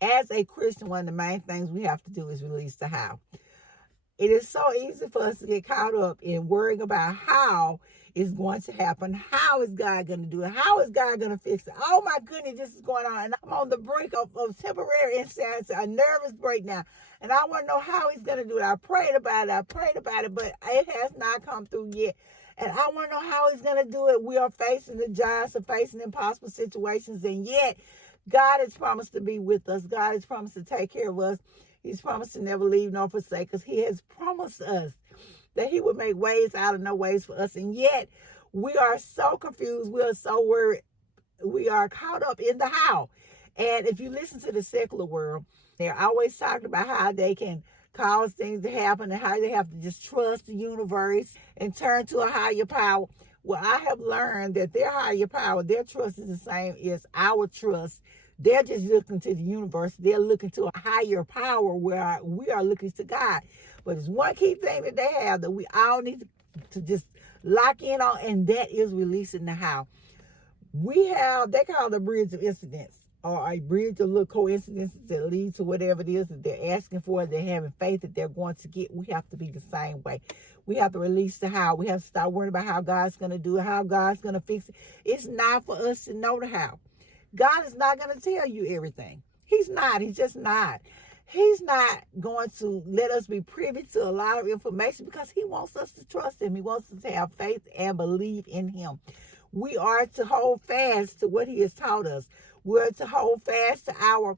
As a Christian, one of the main things we have to do is release the how. It is so easy for us to get caught up in worrying about how it's going to happen. How is God going to do it? How is God going to fix it? Oh my goodness, this is going on. And I'm on the brink of temporary insanity, a nervous breakdown. And I want to know how he's going to do it. I prayed about it, but it has not come through yet. And I want to know how he's going to do it. We are facing the giants, are facing impossible situations, and yet God has promised to be with us. God has promised to take care of us. He's promised to never leave nor forsake us. He has promised us that he would make ways out of no ways for us. And yet we are so confused. We are so worried. We are caught up in the how. And if you listen to the secular world, they're always talking about how they can cause things to happen and how they have to just trust the universe and turn to a higher power. Well, I have learned that their higher power, their trust is the same as our trust. They're just looking to the universe. They're looking to a higher power where we are looking to God. But there's one key thing that they have that we all need to just lock in on, and that is releasing the how. They call it a bridge of incidents, or a bridge of little coincidences that lead to whatever it is that they're asking for, they're having faith that they're going to get. We have to be the same way. We have to release the how. We have to stop worrying about how God's going to do it, how God's going to fix it. It's not for us to know the how. God is not going to tell you everything. He's not. He's just not. He's not going to let us be privy to a lot of information because he wants us to trust him. He wants us to have faith and believe in him. We are to hold fast to what he has taught us. We're to hold fast to our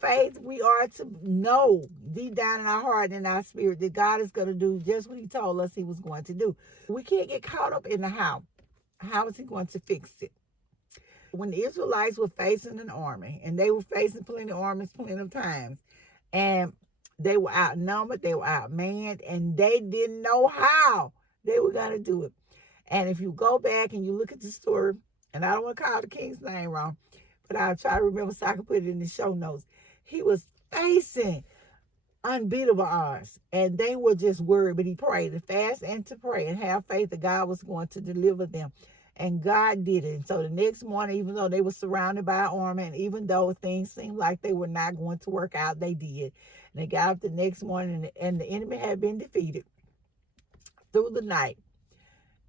faith. We are to know deep down in our heart and in our spirit that God is going to do just what he told us he was going to do. We can't get caught up in the how. How is he going to fix it? When the Israelites were facing an army, and they were facing plenty of armies plenty of times, and they were outnumbered, they were outmanned, and they didn't know how they were going to do it. And if you go back and you look at the story, and I don't want to call the king's name wrong, but I'll try to remember so I can put it in the show notes. He was facing unbeatable odds, and they were just worried, but he prayed to fast and to pray and have faith that God was going to deliver them. And God did it. And so the next morning, even though they were surrounded by an army, and even though things seemed like they were not going to work out, they did. And they got up the next morning, and the enemy had been defeated through the night.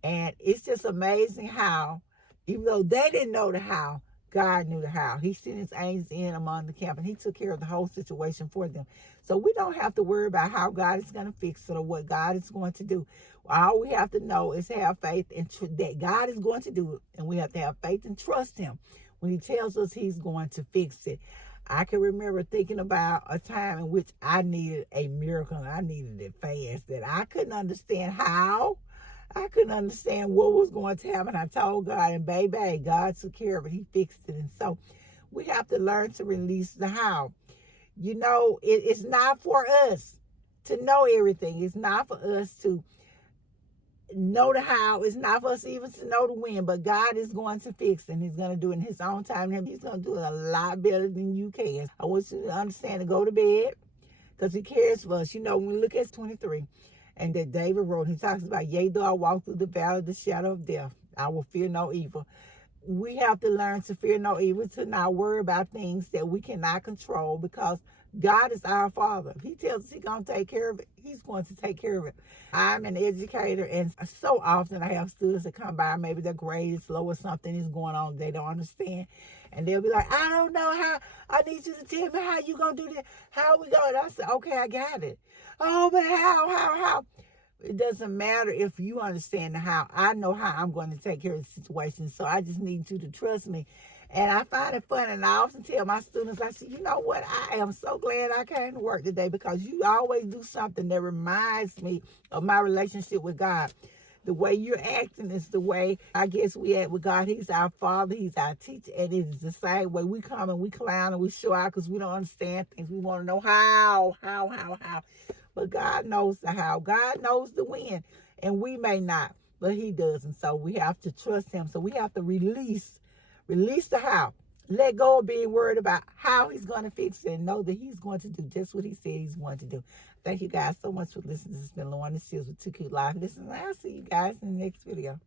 And it's just amazing how, even though they didn't know the how, God knew the how. He sent his angels in among the camp, and he took care of the whole situation for them. So we don't have to worry about how God is going to fix it or what God is going to do. All we have to know is have faith and that God is going to do it. And we have to have faith and trust him when he tells us he's going to fix it. I can remember thinking about a time in which I needed a miracle. I needed it fast, that I couldn't understand how. I couldn't understand what was going to happen. I told God, and baby, God took care of it. He fixed it. And so we have to learn to release the how. You know, it's not for us to know everything. It's not for us to know the how. It's not for us even to know the when, but God is going to fix it, and he's going to do it in his own time. And he's going to do it a lot better than you can. I want you to understand to go to bed because he cares for us. You know, when we look at 23, and that David wrote, he talks about, yea, though I walk through the valley of the shadow of death, I will fear no evil. We have to learn to fear no evil, to not worry about things that we cannot control, because God is our Father. If he tells us he's going to take care of it, he's going to take care of it. I'm an educator, and so often I have students that come by, maybe their grade is low or something is going on they don't understand. And they'll be like, I don't know how, I need you to tell me how you going to do this. How we going? I said, okay, I got it. Oh, but how? It doesn't matter if you understand the how. I know how I'm going to take care of the situation. So I just need you to trust me. And I find it fun. And I often tell my students, I say, you know what? I am so glad I came to work today, because you always do something that reminds me of my relationship with God. The way you're acting is the way I guess we act with God. He's our Father. He's our teacher. And it is the same way we come and we clown and we show out because we don't understand things. We want to know how. But God knows the how. God knows the when. And we may not, but he does. And so we have to trust him. So we have to release the how. Let go of being worried about how he's going to fix it, and know that he's going to do just what he said he's going to do. Thank you guys so much for listening. This has been Luana Seals with 2 Cute Life. Listen, I'll see you guys in the next video.